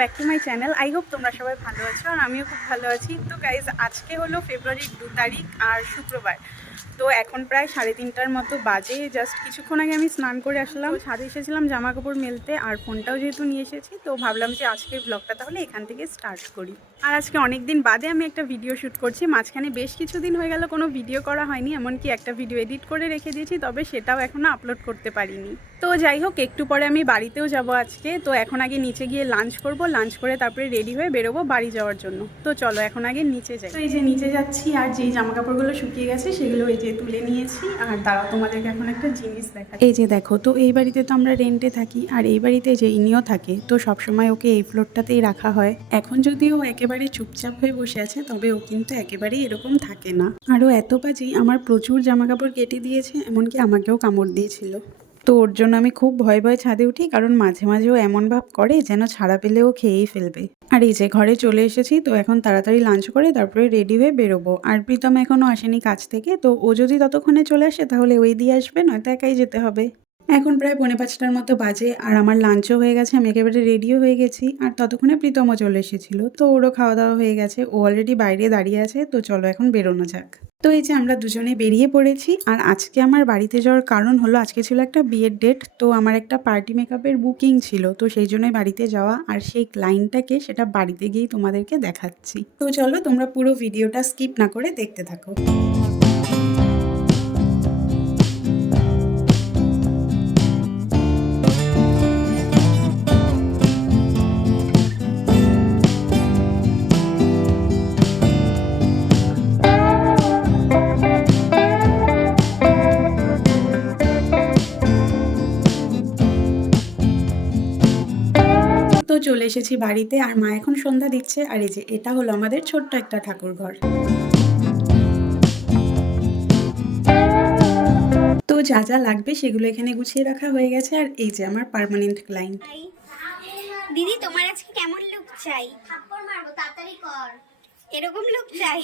Back to my channel. I hope তোমরা সবাই ভালো আছো আর আমিও খুব ভালো আছি। তো গাইজ, আজকে হলো ফেব্রুয়ারির 2 তারিখ আর শুক্রবার। তো এখন প্রায় 3:30টার মতো বাজে। জাস্ট কিছুক্ষণ আগে আমি স্নান করে আসলাম, ছাদে এসেছিলাম জামা কাপড় মেলতে, আর ফোনটাও যেহেতু নিয়ে এসেছি তো ভাবলাম যে আজকের ব্লগটা তাহলে এখান থেকে স্টার্ট করি। আর আজকে অনেক দিন বাদে আমি একটা ভিডিও শ্যুট করছি। মাঝখানে বেশ কিছুদিন হয়ে গেল কোনো ভিডিও করা হয়নি, এমনকি একটা ভিডিও এডিট করে রেখে দিয়েছি, তবে সেটাও এখনও আপলোড করতে পারিনি। তো যাই হোক, একটু পরে আমি বাড়িতেও যাব আজকে। তো এখন আগে নিচে গিয়ে লাঞ্চ করব, লাঞ্চ করে তারপরে রেডি হয়ে বেরোবো বাড়ি যাওয়ার জন্য। তো চলো এখন আগে নিচে যাই। তো এই যে নিচে যাচ্ছি, আর যেই জামা কাপড়গুলো শুকিয়ে গেছে সেগুলো এই যে তুলে নিয়েছি। আর দাঁড়াও, তোমাদেরকে এখন একটা জিনিস দেখা। এই যে দেখো, তো এই বাড়িতে তো আমরা রেন্টে থাকি, আর এই বাড়িতে যে ইনিও থাকে, তো সবসময় ওকে এই ফ্লোরটাতেই রাখা হয়। এখন যদিও একেবারে চুপচাপ হয়ে বসে আছে, তবে ও কিন্তু একেবারেই এরকম থাকে না। আরও এত বাজি আমার প্রচুর জামা কাপড় কেটে দিয়েছে, এমনকি আমাকেও কামড় দিয়েছিল। তো ওর জন্য আমি খুব ভয়ে ভয়ে ছাদে উঠি, কারণ মাঝে মাঝে ও এমন ভাব করে যেন ছাড়া পেলে ও খেয়েই ফেলবে। আর এই যে ঘরে চলে এসেছি, তো এখন তাড়াতাড়ি লাঞ্চ করে তারপরে রেডি হয়ে বেরোবো। আর প্রীতম এখনও আসেনি কাজ থেকে, তো ও যদি ততক্ষণে চলে আসে তাহলে ওই দিয়ে আসবে, নয়তো একাই যেতে হবে। এখন প্রায় 4:45টার মতো বাজে, আর আমার লাঞ্চও হয়ে গেছে, আমি একেবারে রেডিও হয়ে গেছি। আর ততক্ষণে প্রীতমও চলে এসেছিল, তো ওরও খাওয়া দাওয়া হয়ে গেছে, ও অলরেডি বাইরে দাঁড়িয়ে আছে। তো চলো এখন বেরোনো যাক। তো এই যে আমরা দুজনে বেরিয়ে পড়েছি। আর আজকে আমার বাড়িতে যাওয়ার কারণ হলো, আজকে ছিল একটা বিয়ের ডেট, তো আমার একটা পার্টি মেকআপের বুকিং ছিল, তো সেই জন্যই বাড়িতে যাওয়া। আর সেই ক্লায়েন্টটাকে সেটা বাড়িতে গিয়েই তোমাদেরকে দেখাচ্ছি। তো চলো তোমরা পুরো ভিডিওটা স্কিপ না করে দেখতে থাকো। তো চলে এসেছি বাড়িতে, আর মা এখন সন্ধ্যা দিচ্ছে। আর এই যে এটা হলো আমাদের ছোট্ট একটা ঠাকুর ঘর। তো যা যা লাগবে সেগুলো এখানে গুছিয়ে রাখা হয়ে গেছে। আর এই যে আমার পার্মানেন্ট ক্লায়েন্ট। দিদি, তোমার আজকে কেমন লুক চাই? থাপ্পড় মারবো, তাড়াতাড়ি কর। এরকম লুক চাই?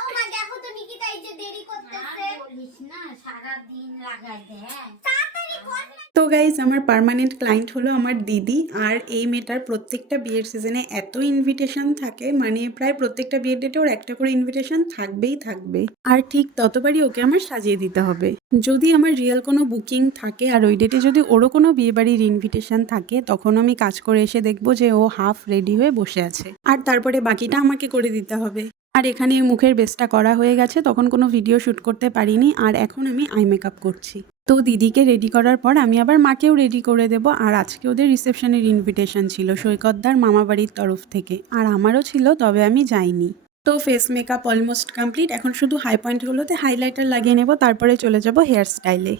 ও মা, দেখো তো নিকিতা এই যে দেরি করতেছে। বলিস না, সারা দিন লাগাই দে। তাড়াতাড়ি কর। তো গাইজ, আমার পার্মানেন্ট ক্লায়েন্ট হলো আমার দিদি। আর এই মেয়েটার প্রত্যেকটা বিয়ের সিজনে এত ইনভিটেশন থাকে, মানে প্রায় প্রত্যেকটা বিয়ের ডেটে ওর একটা করে ইনভিটেশন থাকবেই থাকবে। আর ঠিক ততবারই ওকে আমার সাজিয়ে দিতে হবে। যদি আমার রিয়েল কোনো বুকিং থাকে আর ওই ডেটে যদি ওরও কোনো বিয়ে বাড়ির ইনভিটেশন থাকে, তখন আমি কাজ করে এসে দেখবো যে ও হাফ রেডি হয়ে বসে আছে, আর তারপরে বাকিটা আমাকে করে দিতে হবে। আর এখানে মুখের বেসটা করা হয়ে গেছে, তখন কোনো ভিডিও শ্যুট করতে পারিনি। আর এখন আমি আই মেকআপ করছি। তো দিদিকে রেডি করার পর আমি আবার মাকেও রেডি করে দেব। আর আজকে ওদের রিসেপশনের ইনভিটেশন ছিল সৈকতদার মামা বাড়ির তরফ থেকে, আর আমারও ছিল, তবে আমি যাইনি। তো ফেস মেকআপ অলমোস্ট কমপ্লিট। এখন শুধু হাই পয়েন্টগুলোতে হাইলাইটার লাগিয়ে নেব, তারপরে চলে যাব হেয়ার স্টাইলে।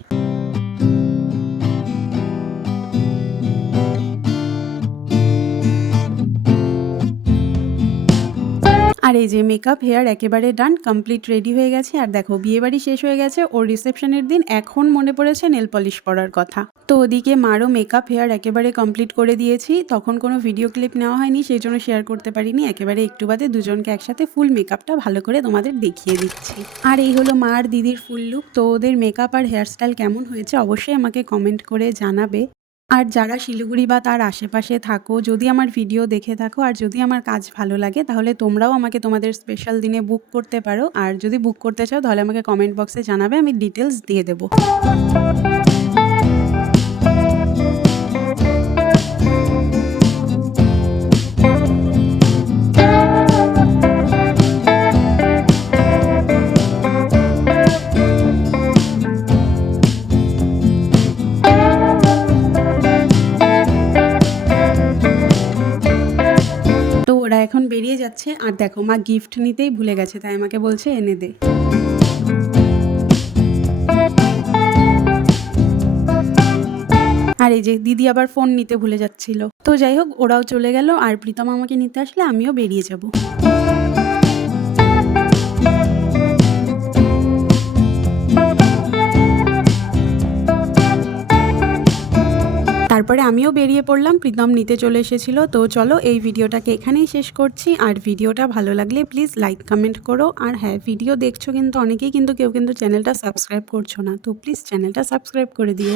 আর এই যে মেকআপ হেয়ার একেবারে ডান, কমপ্লিট রেডি হয়ে গেছে। আর দেখো, বিয়েবাড়ি শেষ হয়ে গেছে, ওর রিসেপশনের দিন এখন মনে পড়েছে নেল পলিশ পরার কথা। তো ওদিকে মারও মেকআপ হেয়ার একেবারে কমপ্লিট করে দিয়েছি। তখন কোনো ভিডিও ক্লিপ নেওয়া হয়নি, সেই জন্য শেয়ার করতে পারিনি। একেবারে একটু বাদে দুজনকে একসাথে ফুল মেকআপটা ভালো করে তোমাদের দেখিয়ে দিচ্ছি। আর এই হলো মা আর দিদির ফুল লুক। তো ওদের মেকআপ আর হেয়ারস্টাইল কেমন হয়েছে অবশ্যই আমাকে কমেন্ট করে জানাবে। আর যারা শিলিগুড়ি বা তার আশেপাশে থাকো, যদি আমার ভিডিও দেখে থাকো আর যদি আমার কাজ ভালো লাগে, তাহলে তোমরাও আমাকে তোমাদের স্পেশাল দিনে বুক করতে পারো। আর যদি বুক করতে চাও তাহলে আমাকে কমেন্ট বক্সে জানাবে, আমি ডিটেলস দিয়ে দেবো। ওরা এখন বেরিয়ে যাচ্ছে। আর দেখো, মা গিফট নিতেই ভুলে গেছে, তাই আমাকে বলছে এনে দে। আর এই যে দিদি আবার ফোন নিতে ভুলে যাচ্ছিল। তো যাই হোক, ওরাও চলে গেল। আর প্রীতম আমাকে নিতে আসলে আমিও বেরিয়ে যাব। তারপরে আমিও বেরিয়ে পড়লাম, প্রীতম নিতে চলে এসেছিল। তো চলো এই ভিডিওটাকে এখানেই শেষ করছি। আর ভিডিওটা ভালো লাগলে প্লিজ লাইক কমেন্ট করো। আর হ্যাঁ, ভিডিও দেখছো কিন্তু অনেকেই, কিন্তু কেউ কিন্তু চ্যানেলটা সাবস্ক্রাইব করছো না, তো প্লিজ চ্যানেলটা সাবস্ক্রাইব করে দিও।